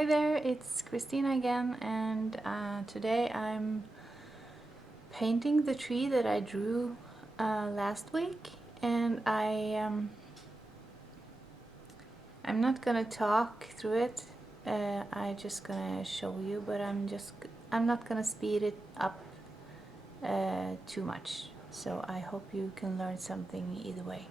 Hi there, it's Christina again, and today I'm painting the tree that I drew last week, and I'm not gonna talk through it. I'm just gonna show you, but I'm not gonna speed it up too much. So I hope you can learn something either way.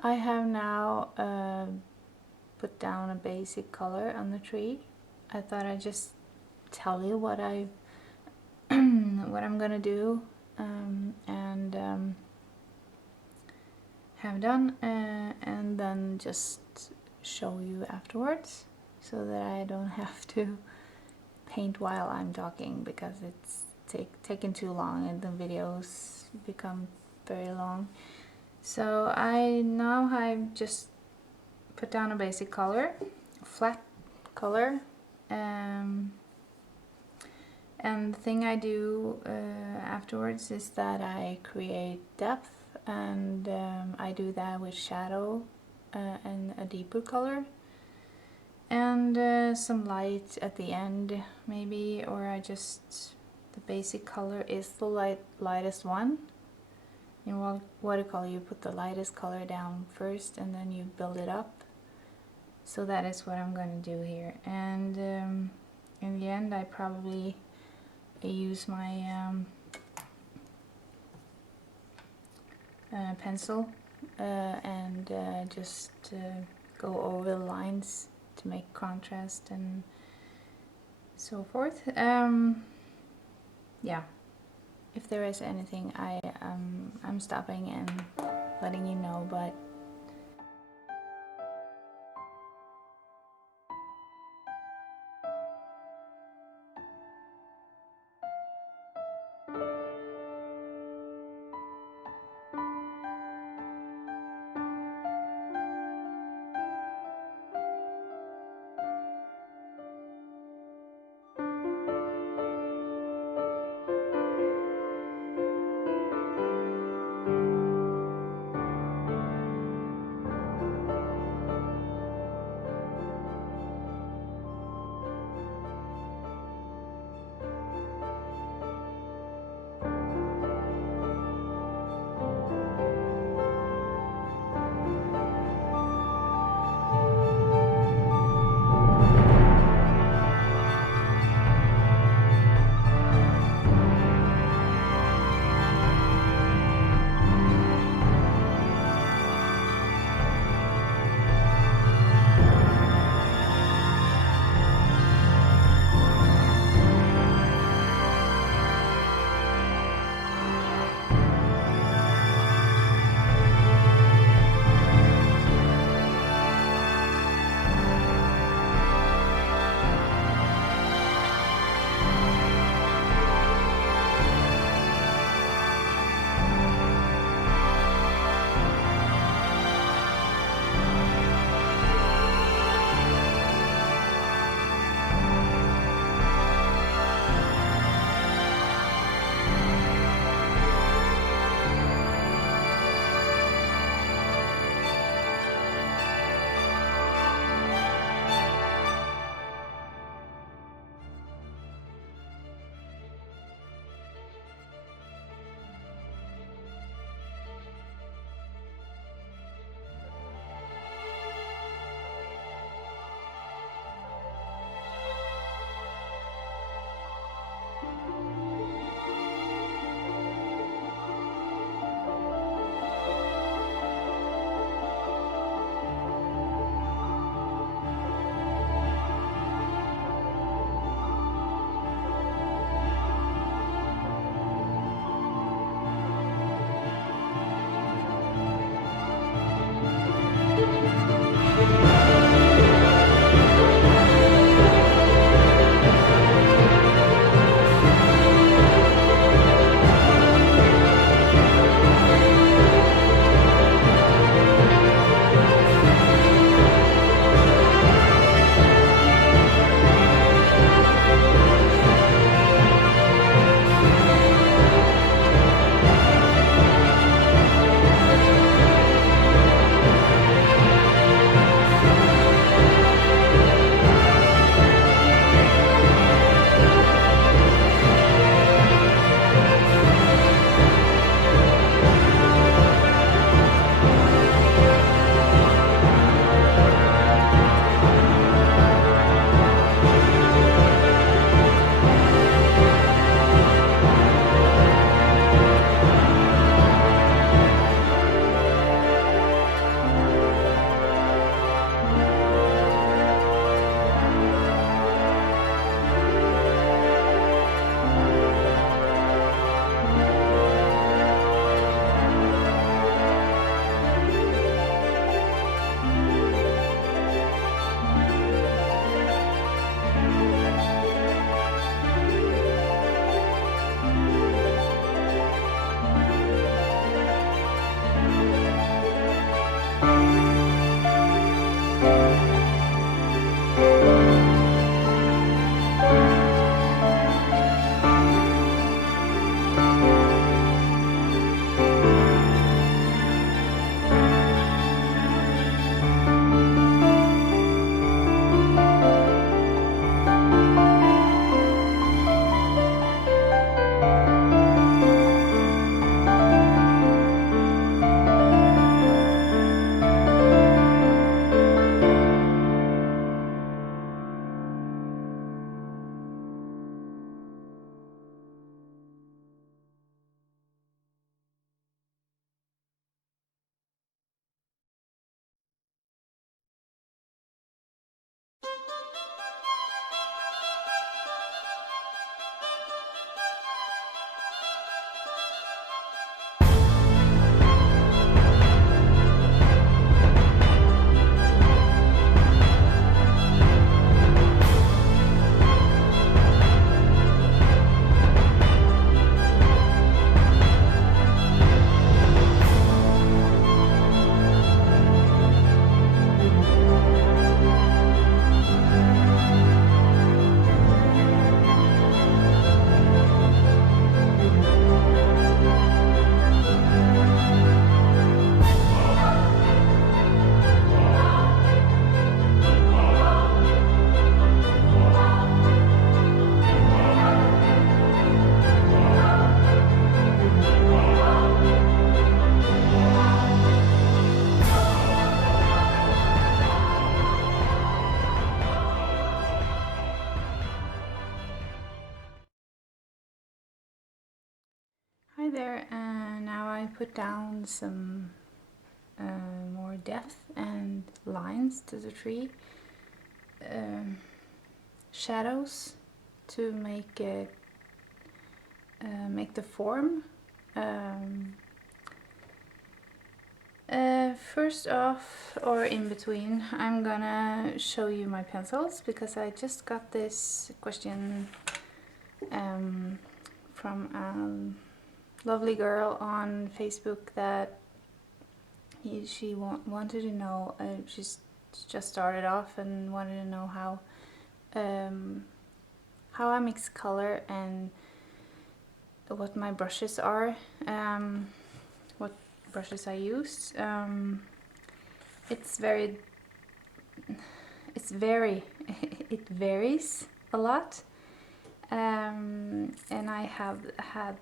I have now put down a basic color on the tree. I thought I'd just tell you what what I'm gonna do and have done, and then just show you afterwards, so that I don't have to paint while I'm talking, because it's taking too long and the videos become very long. So I've just put down a basic color, a flat color, and the thing I do afterwards is that I create depth, and I do that with shadow and a deeper color, and some light at the end maybe, or the basic color is the lightest one. In watercolor you put the lightest color down first and then you build it up. So that is what I'm going to do here, and in the end I probably use my pencil and just go over the lines to make contrast and so forth. Yeah, if there is anything I'm stopping and letting you know, but Hi there, and now I put down some more depth and lines to the tree, shadows to make it make the form. First off, or in between, I'm gonna show you my pencils because I just got this question from a lovely girl on Facebook that she wanted to know, she's just started off and wanted to know how I mix color and what my brushes are, what brushes I use. It varies a lot, and I have had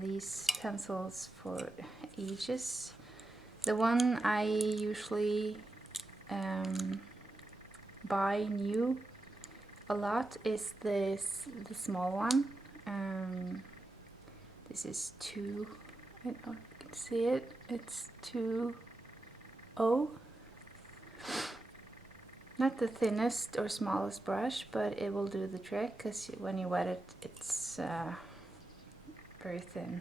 these pencils for ages. The one I usually buy new a lot is the small one. This is 2, I don't know if you can see it, it's 2O. Not the thinnest or smallest brush, but it will do the trick because when you wet it, it's very thin.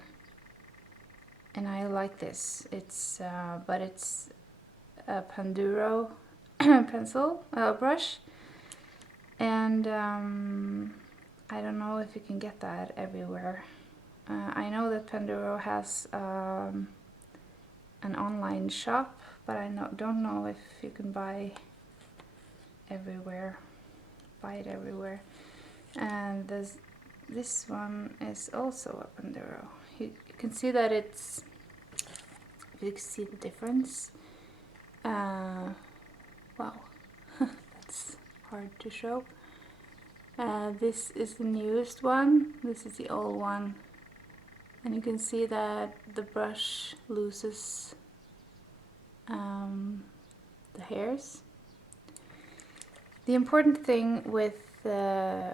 And I like this. It's but it's a Panduro pencil brush, and I don't know if you can get that everywhere. I know that Panduro has an online shop, but I don't know if you can buy it everywhere. And this one is also a Panduro. You can see that it's, if you can see the difference. Wow, that's hard to show. This is the newest one, this is the old one. And you can see that the brush loses the hairs. The important thing with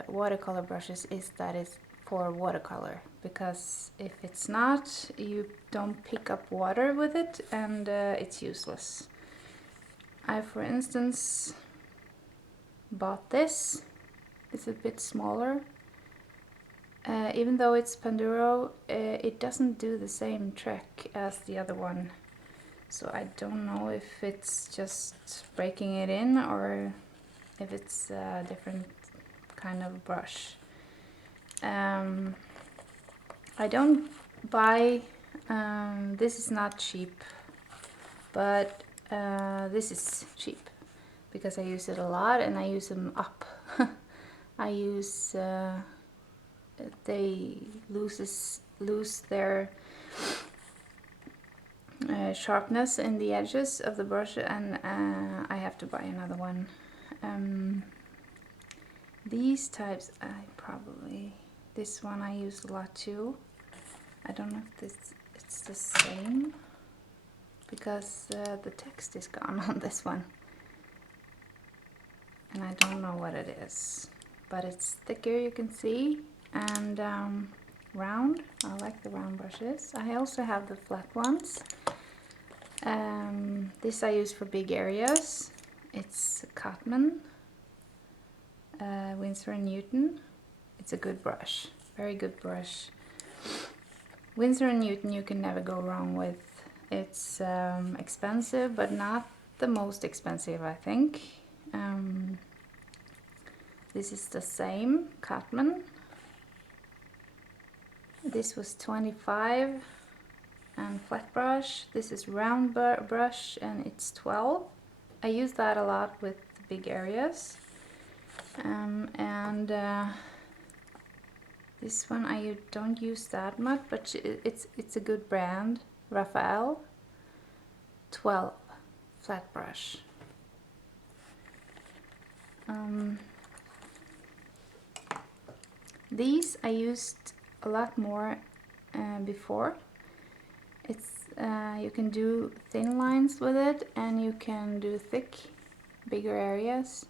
watercolor brushes is that it's for watercolor, because if it's not, you don't pick up water with it and it's useless. I, for instance, bought this. It's a bit smaller. Even though it's Panduro, it doesn't do the same trick as the other one. So I don't know if it's just breaking it in or if it's a different kind of brush. I don't buy, this is not cheap, but this is cheap because I use it a lot and I use them up. I use, they lose their sharpness in the edges of the brush, and I have to buy another one. These types, this one I use a lot too. I don't know if it's the same, because the text is gone on this one. And I don't know what it is, but it's thicker, you can see, and round. I like the round brushes. I also have the flat ones. This I use for big areas. It's Cotman, Winsor & Newton. It's a good brush, very good brush. Winsor & Newton you can never go wrong with. It's expensive, but not the most expensive, I think. This is the same, Cotman. This was 25, and flat brush. This is round brush, and it's 12. I use that a lot with big areas. This one I don't use that much, but it's a good brand, Raphael. 12, flat brush. These I used a lot more before. It's you can do thin lines with it, and you can do thick, bigger areas.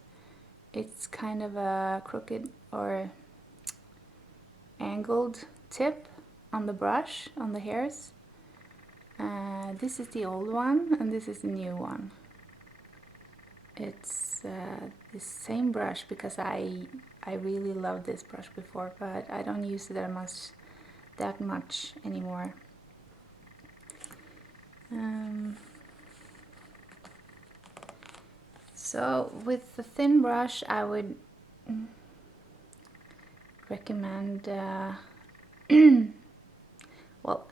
It's kind of a crooked or angled tip, on the brush, on the hairs. This is the old one and this is the new one. It's the same brush because I really loved this brush before, but I don't use it that much anymore. So with the thin brush, I would recommend. Well,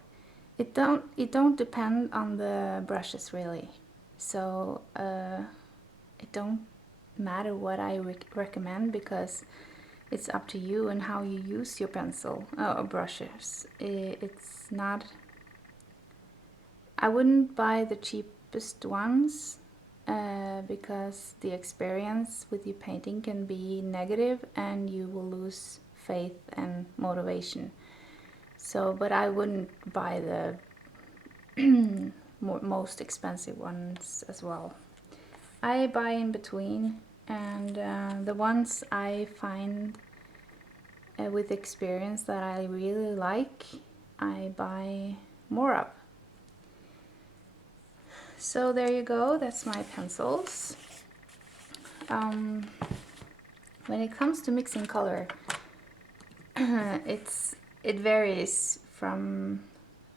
it don't depend on the brushes really. So it don't matter what I recommend, because it's up to you and how you use your pencil or brushes. It's not. I wouldn't buy the cheapest ones because the experience with your painting can be negative and you will lose faith and motivation. So, but I wouldn't buy the most expensive ones as well. I buy in between, and the ones I find with experience that I really like, I buy more of. So there you go, that's my pencils. When it comes to mixing color, it varies from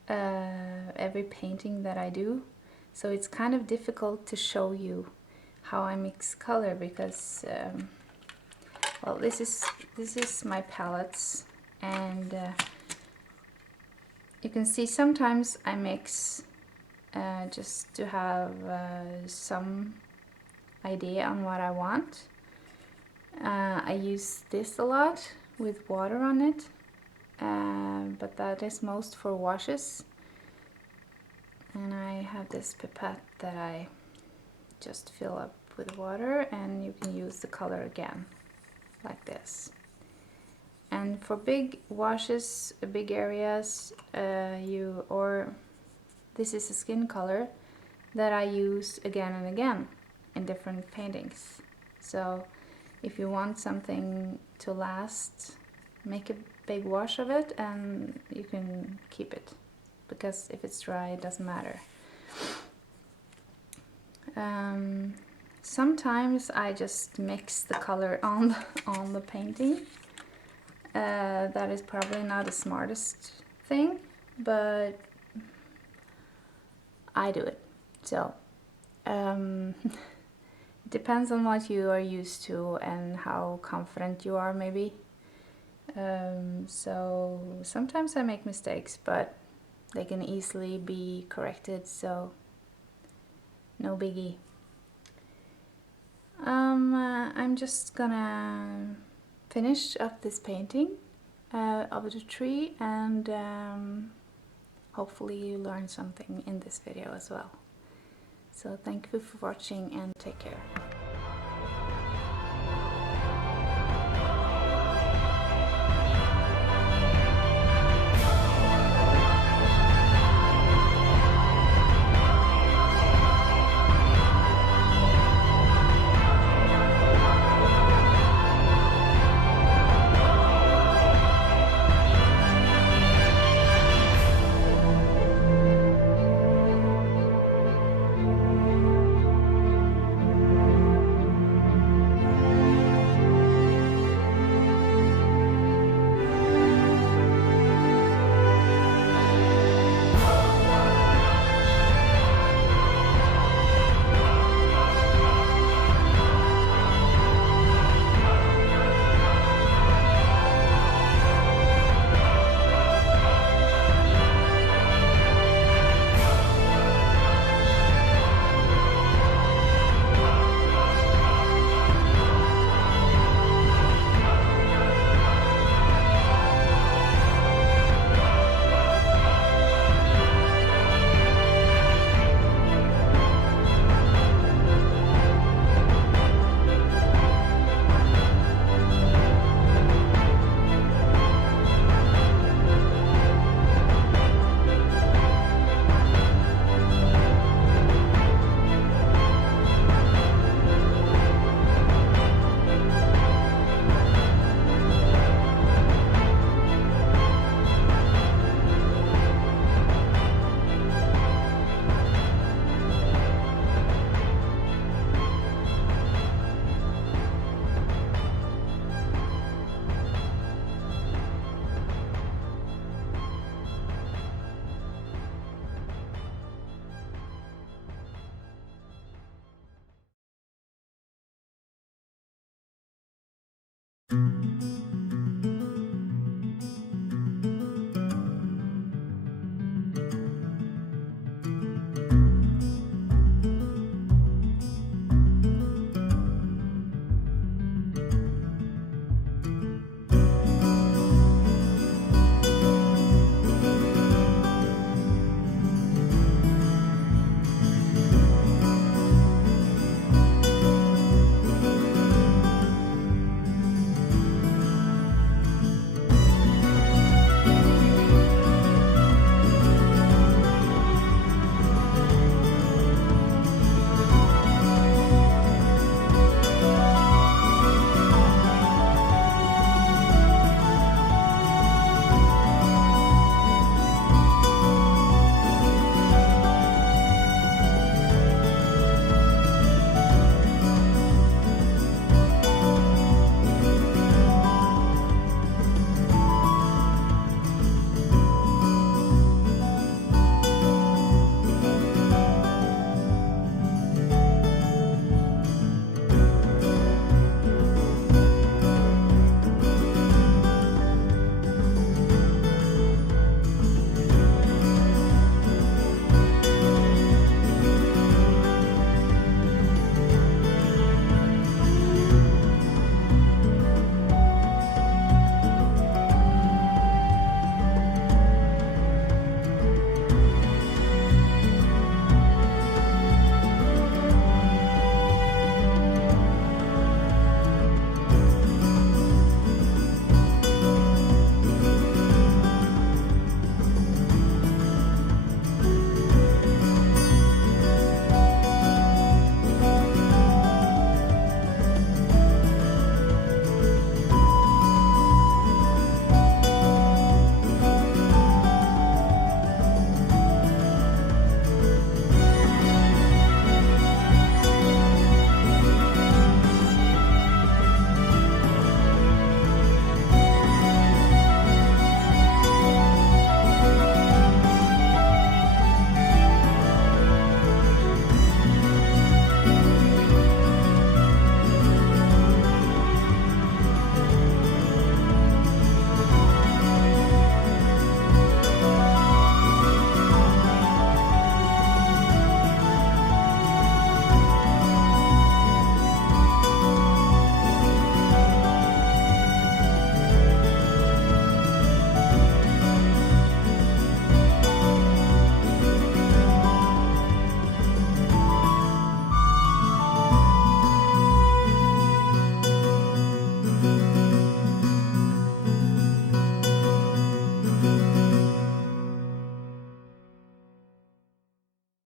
every painting that I do. So it's kind of difficult to show you how I mix color because, well, this is my palettes, and you can see sometimes I mix just to have some idea on what I want. I use this a lot with water on it, but that is most for washes. And I have this pipette that I just fill up with water, and you can use the color again like this. And for big washes, big areas, this is a skin color that I use again and again in different paintings. So if you want something to last, make a big wash of it and you can keep it, because if it's dry it doesn't matter. Sometimes I just mix the color on the painting. That is probably not the smartest thing, but I do it. So it depends on what you are used to and how confident you are, maybe. So sometimes I make mistakes, but they can easily be corrected, so no biggie. I'm just gonna finish up this painting of the tree, and hopefully you learned something in this video as well. So thank you for watching and take care.